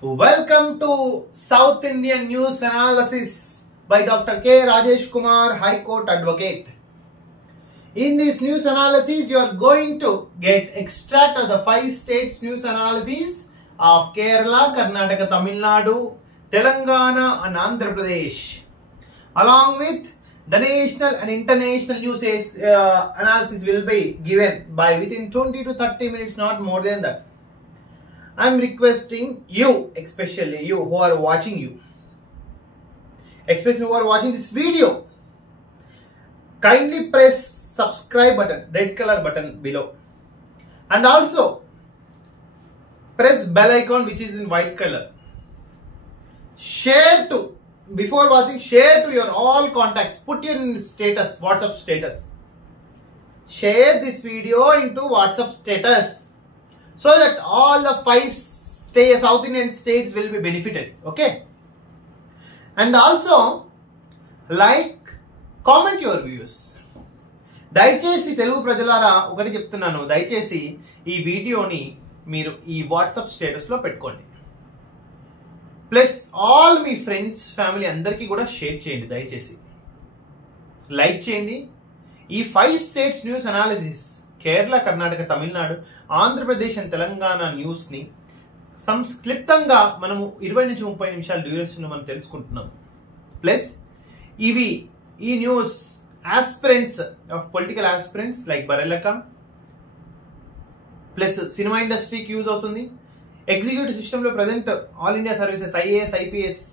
Welcome to South Indian News Analysis by Dr. K. Rajesh Kumar, High Court Advocate. In this news analysis, you are going to get extract of the 5 states news analysis of Kerala, Karnataka, Tamil Nadu, Telangana and Andhra Pradesh, along with the national and international news analysis will be given by within 20 to 30 minutes, not more than that. I am requesting you, especially you who are watching this video, kindly press subscribe button, red color button below, and also press bell icon which is in white color. Share to, before watching, share to your all contacts, put in status, WhatsApp status. Share this video into WhatsApp status, so that all the 5 South Indian states will be benefited. Okay? And also, like, comment your views. దయచేసి తెలుగు ప్రజలారా ఒకటి చెప్తున్నాను, దయచేసి ఈ వీడియోని మీరు ఈ వాట్సాప్ స్టేటస్లో పెట్టుకోండి. ప్లస్ ఆల్ మీ ఫ్రెండ్స్, ఫ్యామిలీ అందరికీ కూడా షేర్ చేయండి. దయచేసి లైక్ చేయండి. ఈ 5 స్టేట్స్ న్యూస్ అనాలిసిస్, కేరళ, కర్ణాటక, తమిళనాడు, ఆంధ్రప్రదేశ్ అండ్ తెలంగాణ న్యూస్ని సంక్షిప్తంగా మనము 20 నుంచి 30 నిమిషాల డ్యూరేషన్ మనం తెలుసుకుంటున్నాం. ప్లస్ ఈ news aspirants of political aspirants like Barrelakka, plus cinema ఇండస్ట్రీకి యూజ్ అవుతుంది. ఎగ్జిక్యూటివ్ సిస్టంలో present all India services, IAS, IPS,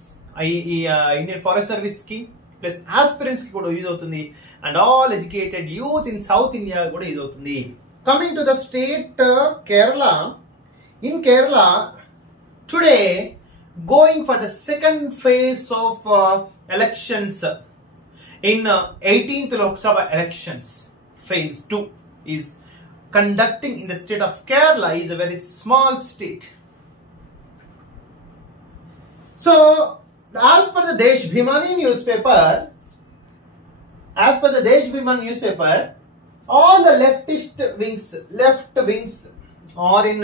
Indian forest సర్వీస్కి, ప్లస్ ఆస్పిరెంట్స్కి కూడా యూజ్ అవుతుంది. And all educated youth in South India kuda use avutundi. Coming to the state Kerala, in Kerala today going for the second phase of elections in 18th Lok Sabha elections. Phase 2 is conducting in the state of Kerala. Is a very small state. So as per the Deshbhimani newspaper, all the left wings are in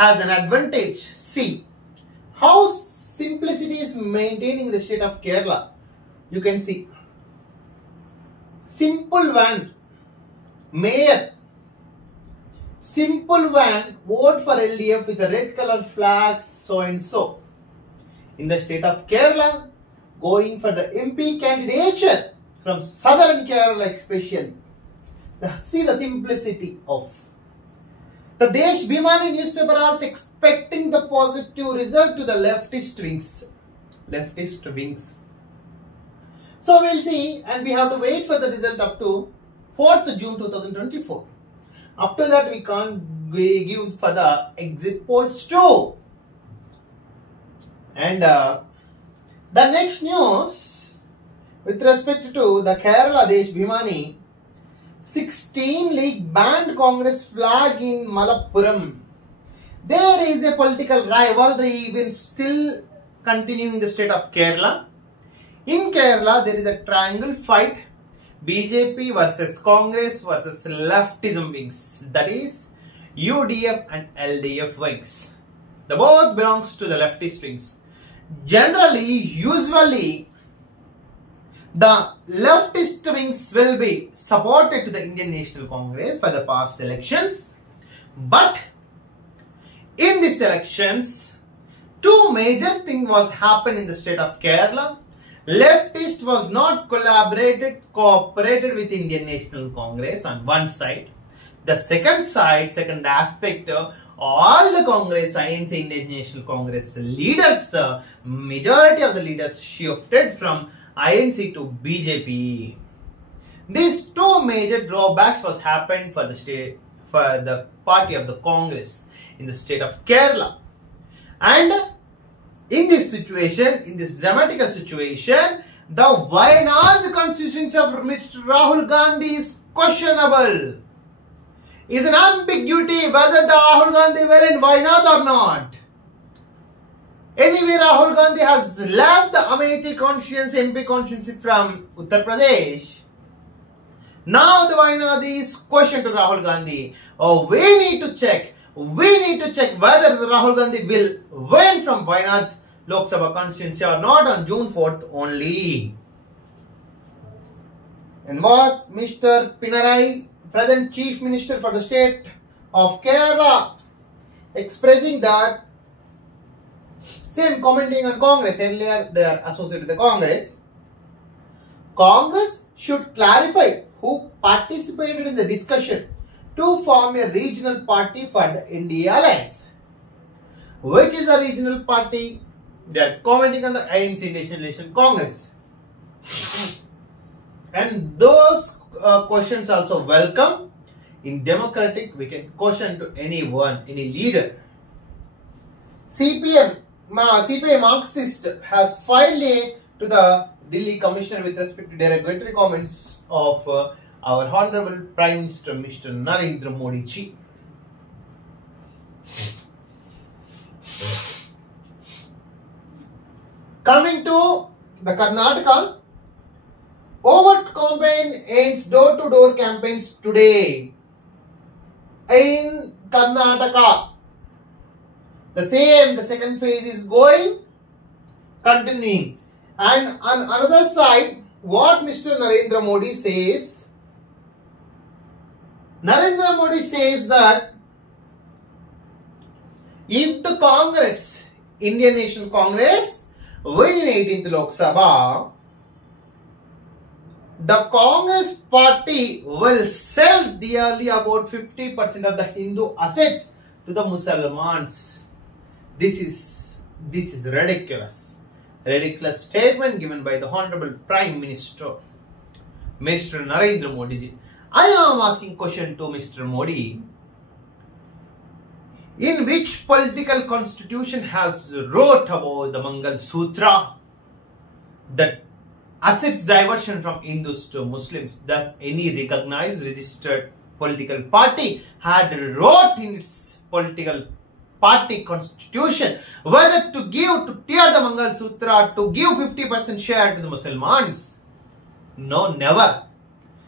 has an advantage. See how simplicity is maintaining the state of Kerala. You can see simple van, mayor, simple van, vote for LDF with a red color flag, so and so. In the state of Kerala, going for the MP candidature from southern Kerala especially. See the simplicity of the Deshbhimani newspaper are expecting the positive result to the leftist wings. So we'll see, and we have to wait for the result up to 4th June 2024. Up to that we can't give for the exit polls too. And the next news with respect to the Kerala Deshbhimani, 16 League banned Congress flag in Malappuram. There is a political rivalry even still continuing in the state of Kerala. In Kerala, there is a triangle fight, BJP versus Congress versus leftism wings, that is UDF and LDF wings. The both belongs to the leftist wings. Usually, the leftist wings will be supported to the Indian National Congress for the past elections. But in these elections, 2 major things was happened in the state of Kerala. Leftist was not cooperated with Indian National Congress on one side. The second aspect, all the Congress, INC, Indian National Congress leaders, majority of the leaders shifted from INC to BJP. These 2 major drawbacks was happened for the party of the Congress in the state of Kerala. And in this situation, in this dramatical situation, the Wayanad constituency of Mr. Rahul Gandhi is questionable. Is an ambiguity whether the Rahul Gandhi will in Wayanad or not. Anyway, Rahul Gandhi has left the Amethi constituency, MP constituency from Uttar Pradesh. Now the Wayanad is question to Rahul Gandhi. Oh, we need to check we need to check whether Rahul Gandhi will win from Wayanad Lok Sabha constituency or not on June 4th only. And what Mr. Pinarayi, present Chief Minister for the state of Kerala, expressing that, same commenting on Congress, earlier they are associated with the Congress. Congress should clarify who participated in the discussion to form a regional party for the India Alliance. Which is a regional party? They are commenting on the ANC National Congress. And those questions also welcome. In democratic, we can question to anyone, any leader. CPI Marxist has filed to the Delhi Commissioner with respect to derogatory comments of our Honorable Prime Minister Mr. Narendra Modi ji. Coming to the Karnataka, overt campaign ends door-to-door campaigns today in Karnataka. The second phase is continuing. And on another side, what Mr. Narendra Modi says, that if the Congress, Indian National Congress, win in 18th Lok Sabha, the Congress party will sell dearly about 50% of the Hindu assets to the Muslims. This is ridiculous. Ridiculous statement given by the Honorable Prime Minister, Mr. Narendra Modi ji. I am asking question to Mr. Modi. In which political constitution has wrote about the Mangal Sutra that assets diversion from Hindus to Muslims? Does any recognized registered political party had wrote in its political party constitution whether to tear the Mangal Sutra, to give 50% share to the Muslims? No, never.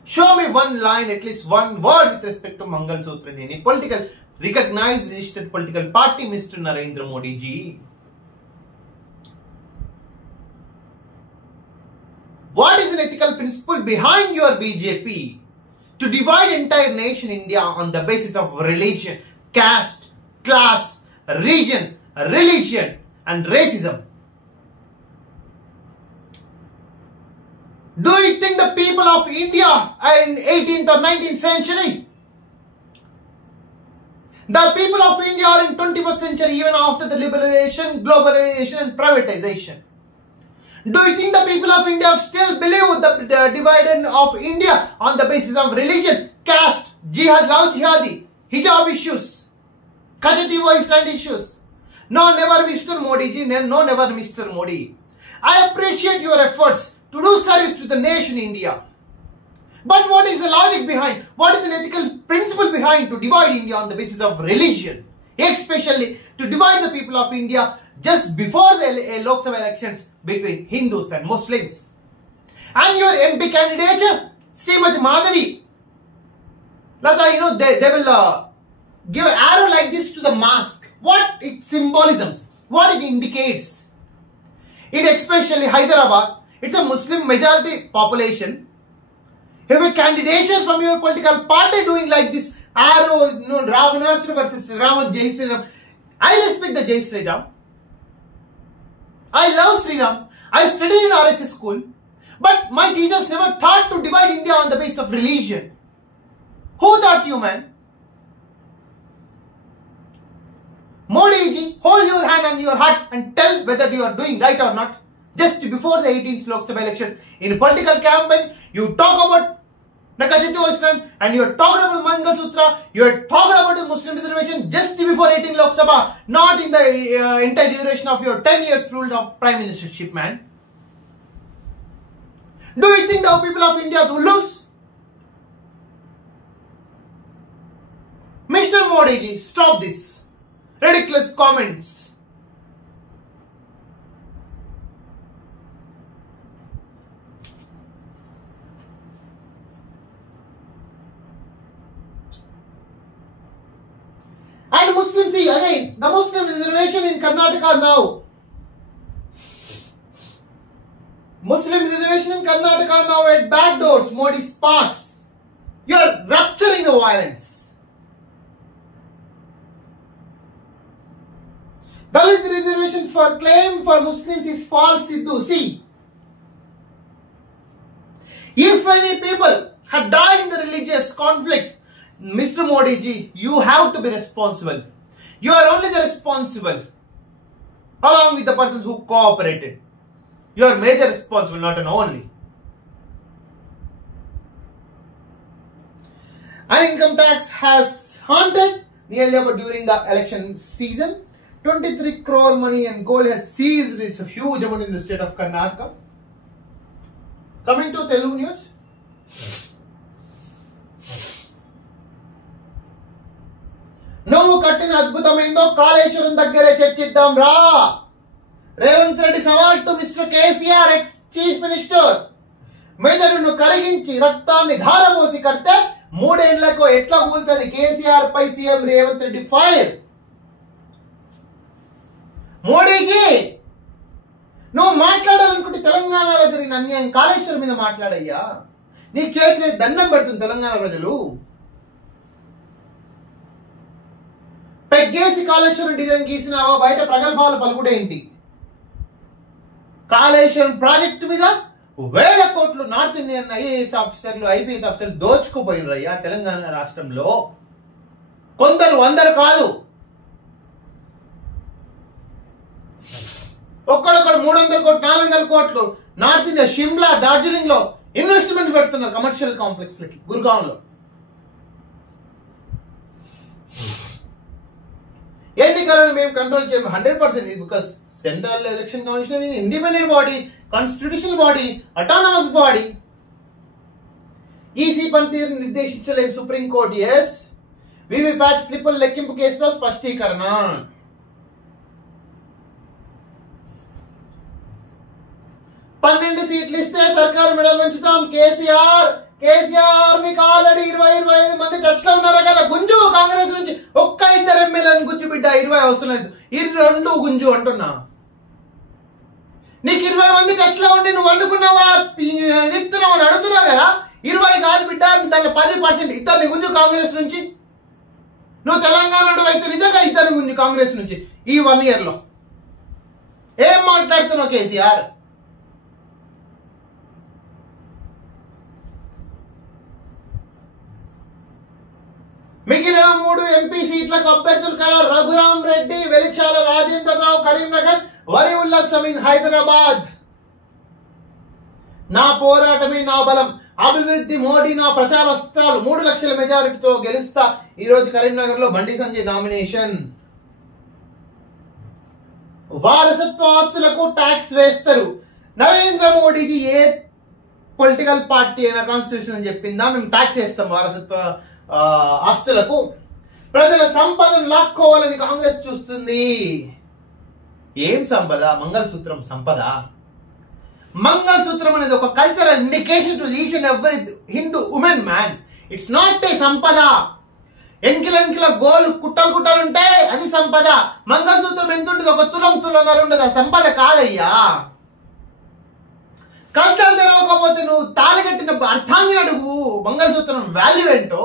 Show me one line, at least one word with respect to Mangal Sutra in any political recognized registered political party, Mr. Narendra Modi ji. What is an ethical principle behind your BJP to divide entire nation India on the basis of religion, caste, class, region, religion and racism? Do you think the people of India are in 18th or 19th century? The people of India are in 21st century even after the liberalization, globalization and privatization. Do you think the people of India still believe the dividend of India on the basis of religion, caste, jihad, love jihadi, hijab issues, Kachati Iceland issues? No, never Mr. Modi ji, no, never Mr. Modi. I appreciate your efforts to do service to the nation India. But what is the logic behind, what is an ethical principle behind to divide India on the basis of religion? Especially to divide the people of India just before the Lok Sabha elections between Hindus and Muslims. And your MP candidate, Srimati Madhavi, Lata, they will give an arrow like this to the mask. What it symbolisms, what it indicates. In especially Hyderabad, it's a Muslim majority population. If a candidate from your political party doing like this arrow, Ravanasra versus Rama, Jai Sri Ram. I respect the Jai Sri Ram. I love Sri Ram. I studied in RSS school. But my teachers never thought to divide India on the basis of religion. Who thought you, man? Modi ji, hold your hand on your heart and tell whether you are doing right or not. Just before the 18th Lok Sabha election, in a political campaign, you talk about the Kachati Iceland and you are talking about Mangal Sutra, you are talking about the Muslim reservation just before 18th Lok Sabha, not in the entire duration of your 10 years rule of Prime Ministership, man. Do you think the people of India will lose? Mr. Modi ji, stop this ridiculous comments. And Karnataka now. Muslim reservation in Karnataka now at back doors. Modi sparks. You are rupturing the violence. Dalit reservation for claim for Muslims is false, Sidhu. See, if any people had died in the religious conflict, Mr. Modi ji, you have to be responsible. You are only the responsible, along with the persons who cooperated. You are major responsible, not an only. And income tax has haunted nearly about during the election season. 23 crore money and gold has seized. It's a huge amount in the state of Karnataka. Coming to Telugu news. నువ్వు కట్టిన అద్భుతమైందో కాళేశ్వరం దగ్గరే చర్చిద్దాం రా. రేవంత్ రెడ్డి సవాల్ to mister KCR, ex chief minister. మెదడును కరిగించి రక్తాన్ని ధారపోసి కడితే 3 ఏళ్లకు ఎట్లా కూలుతుంది కేసీఆర్ పై సీఎం రేవంత్ రెడ్డి ఫైర్. మోడీజీ, నువ్వు మాట్లాడాలనుకుంటే తెలంగాణలో జరిగిన అన్యాయం కాళేశ్వరం మీద మాట్లాడయ్యా. నీ చేతిలో దండం పెడుతుంది తెలంగాణ ప్రజలు. పెగ్గేసి కాళేశ్వరం డిజైన్ గీసినావా, బయట ప్రగల్భాలు పలుకుడేంటి? కాళేశ్వరం ప్రాజెక్టు మీద 1000 కోట్లు నార్త్ ఇండియన్ ఐఏఎస్ ఆఫీసర్లు, ఐపీఎస్ ఆఫీసర్లు దోచుకుపోయినరయ్యా తెలంగాణ రాష్ట్రంలో. కొందరు, 100 కాదు. ఒక్కడొక్కడు 300 కోట్లు, 400 కోట్లు నార్త్ ఇండియా, షిమ్లా, డార్జిలింగ్ లో ఇన్వెస్ట్మెంట్ పెడుతున్నారు కమర్షియల్ కాంప్లెక్స్ లకి, గుర్గావ్ లో. ఎన్నికలను మేము కంట్రోల్ చేయము 100%, because central election commission independent body, constitutional body, autonomous body. EC పనితీరును నిర్దేశించలేదు సుప్రీంకోర్టు. ఎస్, వివిప్యాట్ స్లిప్పుల లెక్కింపు కేసులో స్పష్టీకరణ. 12 సీట్లు ఇస్తే సర్కారు మెడల్ వంచుతాం. కేసీఆర్ మీకు ఆల్రెడీ 20-25 మంది టచ్ లో ఉన్నారా కదా, గుంజు. కాంగ్రెస్ నుంచి ఒక్క 2 ఎమ్మెల్యేలను గుంజు బిడ్డ, 20 వస్తున్నది, 22 గుంజు అంటున్నా. నీకు 20 మంది టచ్ లో ఉండి నువ్వు వండుకున్నావా, నిక్తున్నావు అని అడుగుతున్నావు కదా. 20 కాదు బిడ్డ, దాంట్లో 10% ఇద్దరిని గుంజు కాంగ్రెస్ నుంచి. నువ్వు తెలంగాణ అయితే నిజంగా 2 గుంజు కాంగ్రెస్ నుంచి ఈ 1 year లో. ఏం మాట్లాడుతున్నావు కేసీఆర్? మిగిలిన 3 ఎంపీ సీట్లకు అభ్యర్థులు కల రఘురాం రెడ్డి, వెలిచాల రాజేంద్రరావు కరీంనగర్, వలివుల్లా సమీన్ హైదరాబాద్. నా పోరాటమే నా బలం, అభివృద్ధి మోడీ నా ప్రచారస్తాలు, 3 లక్షల మెజారిటీతో గెలుస్తా. ఈ రోజు కరీంనగర్ లో బండి సంజయ్ నామినేషన్. వారసత్వ ఆస్తులకు ట్యాక్స్ వేస్తారు. నరేంద్ర మోడీజీ ఏ పొలిటికల్ పార్టీ అయినా కాన్స్టిట్యూషన్ అని చెప్పిందా మేము ట్యాక్స్ వేస్తాం వారసత్వ ఆస్తులకు? ప్రజల సంపదను లాక్కోవాలని కాంగ్రెస్ చూస్తుంది. ఏం సంపద? మంగళసూత్రం సంపద. మంగళసూత్రం అనేది ఒక cultural indication to each and every Hindu women man. It's not a సంపద. ఎంకిలంకిల గోల్ కుట్టలు ఉంటే అది సంపద. మంగళసూత్రం ఎంత ఉంటుంది? 1 తులం, 1.5 ఉండదు. సంపద కాదయ్యా. కల్చర్ తెలవకపోతే నువ్వు తాళిగట్టిన అర్థాన్ని అడుగు. మంగళసూత్రం వాల్యూ ఏంటో.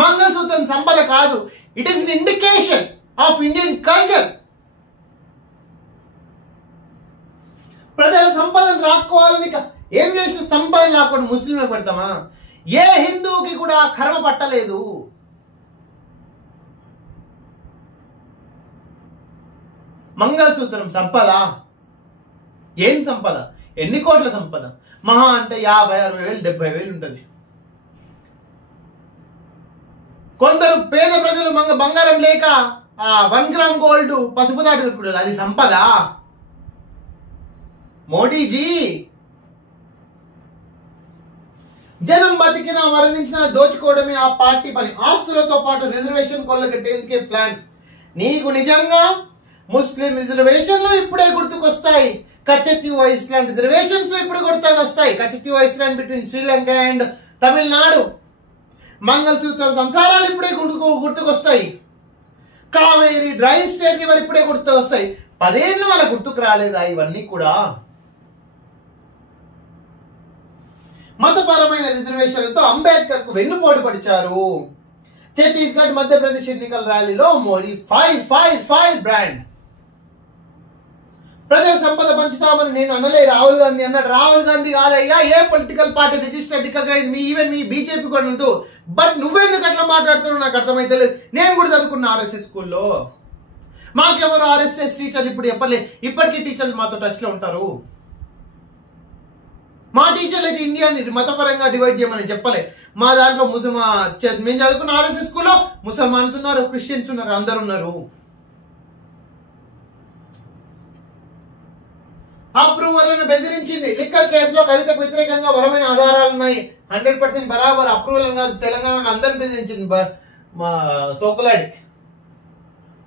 మంగళసూత్రం సంపద కాదు. It is an indication of Indian culture. ప్రజల సంపదను రాక్కోవాలని ఏం చేసిన? సంపదను రాకుండా ముస్లింలకు పెడతామా? ఏ హిందువుకి కూడా కర్మ పట్టలేదు. మంగళసూత్రం సంపద? ఏం సంపద? ఎన్ని కోట్ల సంపద? మహా అంటే 50,000, 60,000, 70,000 ఉంటుంది. కొందరు పేద ప్రజలు బంగారం లేక 1 గ్రామ్ గోల్డ్ పసుపు దాటి, అది సంపద? మోడీజీ, జనం బతికినా మరణించినా దోచుకోవడమే ఆ పార్టీ పని. ఆస్తులతో పాటు రిజర్వేషన్ కొల్లగట్టేందుకే ప్లాన్. నీకు నిజంగా ముస్లిం రిజర్వేషన్లు ఇప్పుడే గుర్తుకొస్తాయి. కచతీవ ఐస్లాండ్ రిజర్వేషన్స్ ఇప్పుడు గుర్తుకొస్తాయి. Katchatheevu island between Sri Lanka and Tamil Nadu. మంగళసూత్రం సంసారాలు ఇప్పుడే గుర్తుకొస్తాయి. Kaveri Kaveri, dry state river ఇప్పుడే గుర్తు వస్తాయి. 10 ఏళ్ళు మన గుర్తుకు రాలేదా ఇవన్నీ కూడా? మతపరమైన రిజర్వేషన్లతో అంబేద్కర్ కు వెన్నుపోటు పడిచారు. ఛత్తీస్గఢ్, మధ్యప్రదేశ్ ఎన్నికల ర్యాలీలో మోడీ 555 బ్రాండ్. ప్రజల సంపద పంచుతామని నేను అనలే, రాహుల్ గాంధీ అన్నాడు. రాహుల్ గాంధీ కాదయ్యా, a political party registered recognise మీ ఈవెన్ మీ బీజేపీ కూడా ఉండదు. బట్ నువ్వెందుకు అట్లా మాట్లాడుతున్నావు నాకు అర్థమైతే లేదు. నేను కూడా చదువుకున్నా ఆర్ఎస్ఎస్ స్కూల్లో. మాకెవరు ఆర్ఎస్ఎస్ టీచర్లు ఇప్పుడు చెప్పలే. ఇప్పటికీ టీచర్లు మాతో టచ్ లో ఉంటారు. మా టీచర్లు అయితే ఇండియాని మతపరంగా డివైడ్ చేయమని చెప్పలే. మా దాంట్లో మేము చదువుకున్న ఆర్ఎస్ఎస్ స్కూల్లో ముసల్మాన్స్ ఉన్నారు, క్రిస్టియన్స్ ఉన్నారు, అందరు ఉన్నారు. అప్రూవర్లను బెదిరించింది. లిక్కర్ కేసులో కవితకు వ్యతిరేకంగా బలమైన ఆధారాలు ఉన్నాయి. 100% బరాబర్ అప్రూవల్ కాదు. తెలంగాణలో అందరిని బెదిరించింది మా సోకులాడి.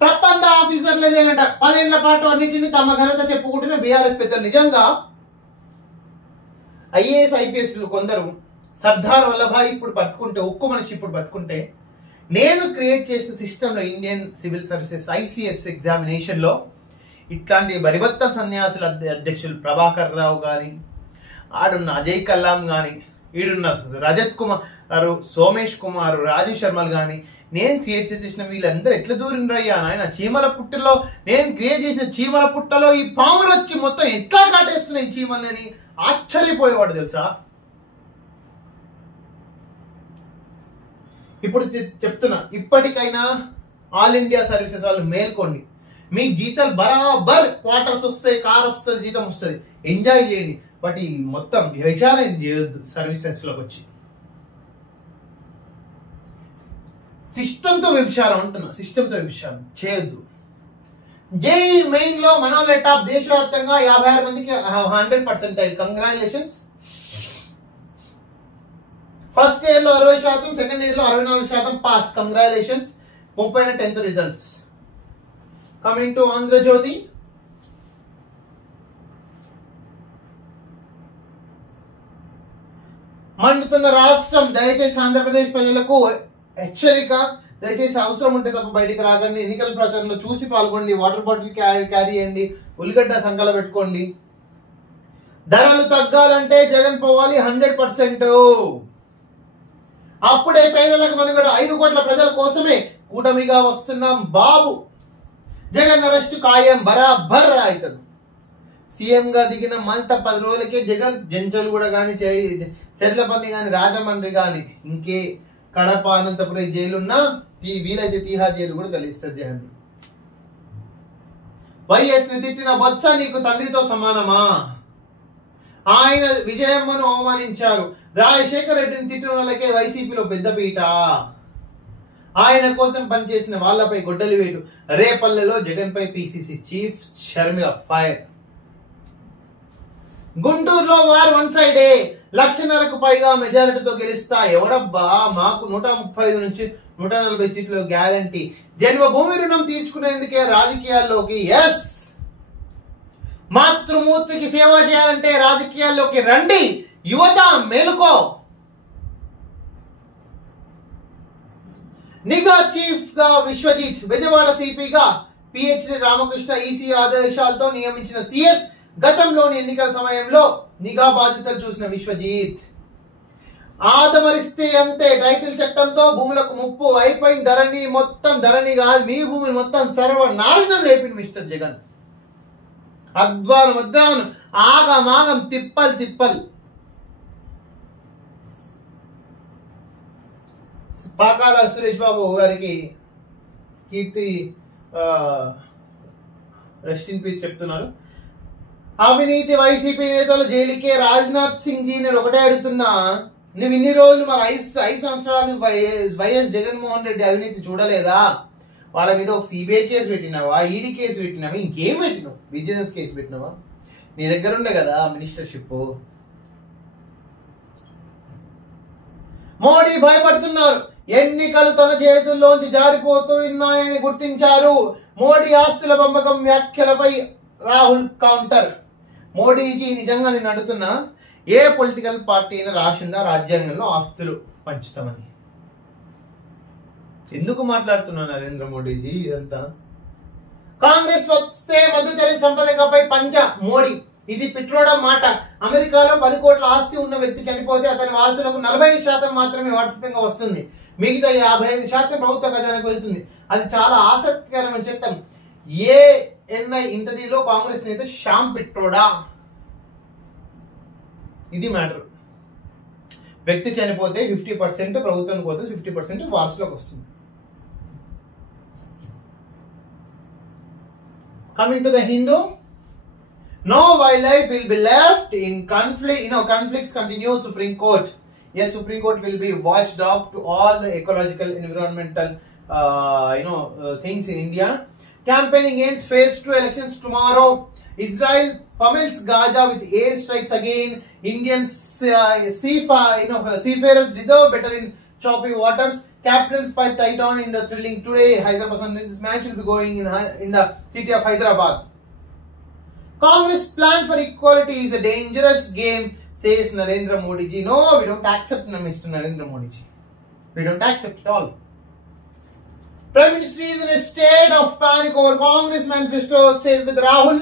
తప్పంతా ఆఫీసర్లేదేనట. 10 ఏళ్ల పాటు అన్నింటినీ తమ ఘనత చెప్పుకుంటున్న బీఆర్ఎస్ పెద్దలు. నిజంగా ఐఏఎస్ ఐపీఎస్ కొందరు సర్దార్ వల్లభాయ్ ఇప్పుడు బతుకుంటే, ఒక్క మనిషి ఇప్పుడు బతుకుంటే, నేను క్రియేట్ చేసిన సిస్టంలో Indian civil services ICS examination లో ఇట్లాంటి బరిబత్త సన్యాసుల అధ్యక్షులు ప్రభాకర్ రావు గాని, ఆడున్న అజయ్ కల్లాం గాని, ఈడున్న రజత్ కుమార్, సోమేష్ కుమార్, రాజు శర్మలు గాని, నేను క్రియేట్ చేసేసిన వీళ్ళందరూ ఎట్లా దూరిండ్రయ్యా నాయన. చీమల పుట్టలో నేను క్రియేట్ చేసిన చీమల పుట్టలో ఈ పాములు వచ్చి మొత్తం ఎట్లా కాటేస్తున్నాయి చీమలని ఆశ్చర్యపోయేవాడు తెలుసా. ఇప్పుడు చెప్తున్నా, ఇప్పటికైనా ఆల్ ఇండియా సర్వీసెస్ వాళ్ళు మేల్కోండి. మీకు జీతాలు బరాబర్, క్వార్టర్స్ వస్తాయి, కార్ వస్తుంది, జీతం వస్తుంది, ఎంజాయ్ చేయండి. బట్ ఈ మొత్తం విచారం చేయొద్దు. సర్వీసెస్ లోకి వచ్చి సిస్టంతో వ్యభిచారం అంటున్నా, సిస్టంతో వ్యభిచారం చేయొద్దు. జేఈ మెయిన్ లో మనోళ్ళ టాప్. దేశవ్యాప్తంగా 56 మందికి 100%. కంగ్రాచులేషన్స్. ఫస్ట్ ఇయర్ లో 60%, సెకండ్ ఇయర్ లో 64% pass. Congratulations. 30 10th results. Coming to Andhrajyothy. మండుతున్న రాష్ట్రం. దయచేసి ఆంధ్రప్రదేశ్ ప్రజలకు హెచ్చరిక. దయచేసి అవసరం ఉంటే తప్ప బయటికి రాకండి. ఎన్నికల ప్రచారంలో చూసి పాల్గొండి. వాటర్ బాటిల్ క్యారీ చేయండి. ఉల్లిగడ్డ సంకల పెట్టుకోండి. ధరలు తగ్గాలంటే జగన్ పోవాలి 100%. అప్పుడే పేదలకు మనుగడ. 5 కోట్ల ప్రజల కోసమే కూటమిగా వస్తున్నాం బాబు. జగన్ అరెస్టు ఖాయం బరాబర్ అవుతాడు. సీఎం గా దిగిన మంత 10 రోజులకే జగన్ జంచల్గూడ గాని, చెర్లపల్లి గాని, రాజమండ్రి గాని, ఇంకే కడప, అనంతపురం జైలున్నా వీలైతే తీహార్ జైలు కూడా తెలుస్తుంది జగన్. వైఎస్ ని తిట్టిన బొత్స నీకు తండ్రితో సమానమా? ఆయన విజయమ్మను అవమానించారు. రాజశేఖర్ రెడ్డిని తిట్టిన వాళ్ళకే వైసీపీలో పెద్దపీట. ఆయన కోసం పనిచేసిన వాళ్లపై గొడ్డలి వేటు. రేపల్లెలో జగన్ పై పిసిసి చీఫ్ షర్మిల ఫైర్. గుంటూరులో వార్ వన్ సైడే. 1,00,000కు పైగా మెజారిటీతో గెలుస్తా. ఎవడబ్బా, మాకు 135 నుంచి 140 సీట్లు గ్యారంటీ. జన్మభూమి రుణం తీర్చుకునేందుకే రాజకీయాల్లోకి. ఎస్, మాతృమూర్తికి సేవ చేయాలంటే రాజకీయాల్లోకి రండి. యువత మేలుకో. నిఘా చీఫ్ గా విశ్వజిత్, బెజవాడ సిపిగా పిహెచ్డి రామకృష్ణ ఈసీ ఆదేశాలతో నియమించిన సిఎస్. గతంలోని ఎన్నికల సమయంలో నిఘా బాధ్యతలు చూసిన విశ్వజిత్. ఆదమరిస్తే అంతే టైటిల్ చట్టంతో భూములకు ముప్పు అయిపోయింది. ధరణి మొత్తం, ధరణి కాదు మీ భూమిని మొత్తం సర్వనాశనం లేపింది మిస్టర్ జగన్. అద్వానం అద్వానం, ఆగమాగం, తిప్పల్ తిప్పల్. పాకాల సురేష్ బాబు గారికి కీర్తి రెస్ట్ ఇన్ పీస్ చెప్తున్నారు. అవినీతి వైసీపీ నేతలు జైలుకే. రాజ్నాథ్ సింగ్ జీ నేను ఒకటే అడుగుతున్నా, నువ్వు ఇన్ని రోజులు మన 5 సంవత్సరాలు వైఎస్ జగన్మోహన్ రెడ్డి అవినీతి చూడలేదా? వాళ్ళ మీద ఒక సిబిఐ కేసు పెట్టినావా, ఈడీ కేసు పెట్టినావా, ఇంకేం పెట్టినావు? విజిలెన్స్ కేసు పెట్టినావా? నీ దగ్గర ఉండే కదా మినిస్టర్షిప్. మోడీ భయపడుతున్నారు. ఎన్నికలు తన చేతుల్లోంచి జారిపోతున్నాయని గుర్తించారు. మోడీ ఆస్తుల పంపకం వ్యాఖ్యలపై రాహుల్ కౌంటర్. మోడీజీ నిజంగా నేను అడుగుతున్నా, ఏ పొలిటికల్ పార్టీ అయినా రాసిందా రాజ్యాంగంలో ఆస్తులు పంచుతామని? ఎందుకు మాట్లాడుతున్నా నరేంద్ర మోడీజీ ఇదంతా? కాంగ్రెస్ వస్తే మధ్యతరగతి సంపదకపై పంజ మోడీ. ఇది పిట్రోడా మాట. అమెరికాలో 10 కోట్ల ఆస్తి ఉన్న వ్యక్తి చనిపోతే అతని వారసులకు 45% మాత్రమే వారసత్వంగా వస్తుంది. మిగతా 55% ప్రభుత్వ ఖజానాకు వెళ్తుంది. అది చాలా ఆసక్తికరమైన చట్టం. ఏఎన్ఐ ఇంటర్వ్యూలో కాంగ్రెస్ నేత శ్యామ్ పిట్రోడా. ఇది మ్యాటర్. వ్యక్తి చనిపోతే 50% ప్రభుత్వానికి పోతే 50% వారసులకు వస్తుంది. Coming to the Hindu, no wildlife will be left in conflict. Conflicts continue. Supreme Court. Yes, Supreme Court will be watchdog to all the ecological, environmental, things in India. Campaigning ends phase 2 elections tomorrow. Israel pummels Gaza with air strikes again. Indian seafarers deserve better in choppy waters. Capitals pipe Titan in the thrilling today. Hyderabad Sunrisers match will be going in the city of Hyderabad. Congress plan for equality is a dangerous game, says Narendra Modi ji. No, we don't accept, Mr. Narendra Modi ji. We don't accept at all. Prime Minister is in a state of panic over Congress manifesto, says with Rahul.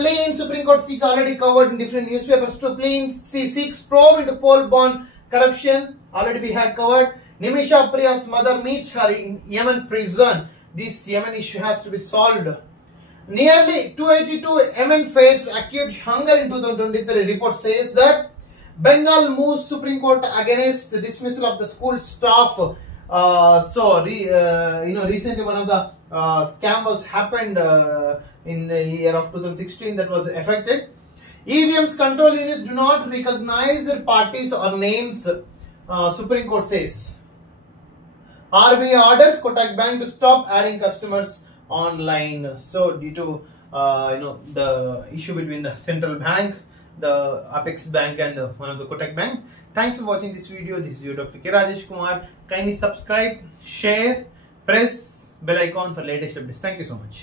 Plain Supreme Court seeks already covered in different newspapers. To plain seeks probe into poll bond corruption, already we had covered. Nimisha Priya's mother meets her in Yemen prison. This Yemen issue has to be solved. Nearly 282 Yemen faced acute hunger in 2023. Report says that Bengal moves Supreme Court against the dismissal of the school staff. Recently one of the scam was happened in the year of 2016 that was affected. EVM's control units do not recognize their parties or names, Supreme Court says. RBI orders Kotak Bank to stop adding customers online. So due to the issue between the central bank, the Apex Bank and one of the Kotak Bank. Thanks for watching this video. This is your Dr. K. Rajesh Kumar. Kindly subscribe, share, press bell icon for latest updates. Thank you so much.